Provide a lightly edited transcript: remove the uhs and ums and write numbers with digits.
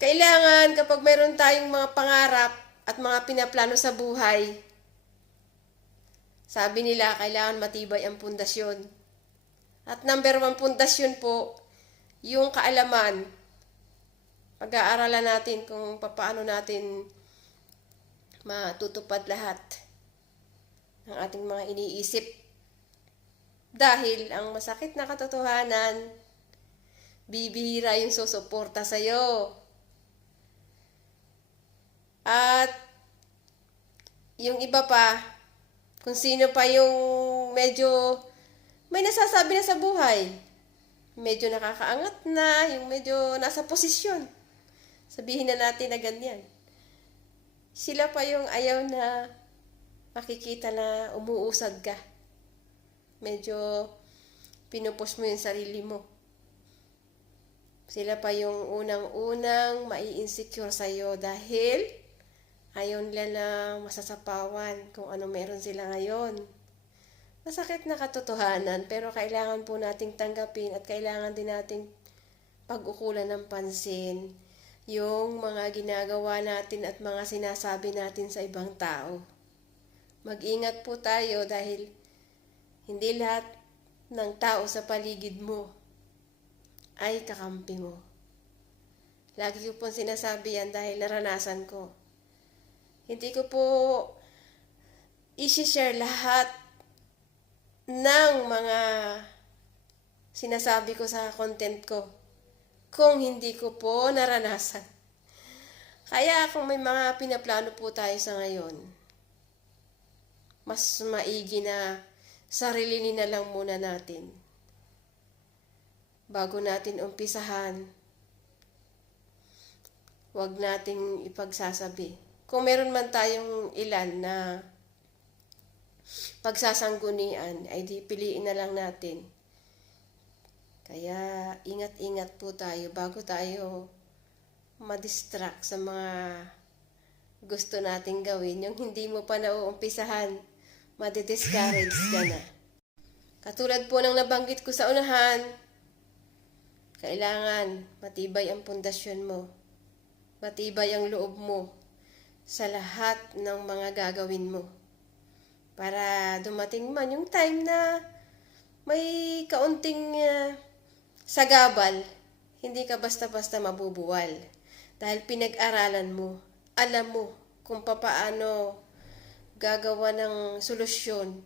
Kailangan kapag mayroon tayong mga pangarap at mga pinaplano sa buhay, sabi nila kailangan matibay ang pundasyon. At number 1 pundasyon po, yung kaalaman. Pag-aaralan natin kung paano natin matutupad lahat ng ating mga iniisip. Dahil ang masakit na katotohanan, bibihira yung susuporta sa'yo. At yung iba pa, kung sino pa yung medyo may nasasabi na sa buhay, medyo nakakaangat na, yung medyo nasa posisyon. Sabihin na natin na ganyan. Sila pa yung ayaw na makikita na umuusad ka. Medyo pinupush mo yung sarili mo. Sila pa yung unang-unang mai-insecure sa'yo dahil ayaw nila na masasapawan kung ano meron sila ngayon. Masakit na katotohanan, pero kailangan po nating tanggapin at kailangan din nating pag-ukulan ng pansin yung mga ginagawa natin at mga sinasabi natin sa ibang tao. Mag-ingat po tayo dahil hindi lahat ng tao sa paligid mo ay kakampi mo. Lagi ko pong sinasabi yan dahil naranasan ko. Hindi ko po i-share lahat ng mga sinasabi ko sa content ko kung hindi ko po naranasan. Kaya kung may mga pinaplano po tayo sa ngayon, mas maigi na sarilinin na lang muna natin bago natin umpisahan. Huwag nating ipagsasabi. Kung meron man tayong ilan na pagsasanggunian, ay di piliin na lang natin. Kaya ingat-ingat po tayo bago tayo madistract sa mga gusto nating gawin. Yung hindi mo pa nauumpisahan, madidiscourage ka na. Katulad po ng nabanggit ko sa unahan, kailangan matibay ang pundasyon mo. Matibay ang loob mo sa lahat ng mga gagawin mo. Para dumating man yung time na may kaunting sagabal, hindi ka basta-basta mabubuwal. Dahil pinag-aralan mo, alam mo kung paano gagawa ng solusyon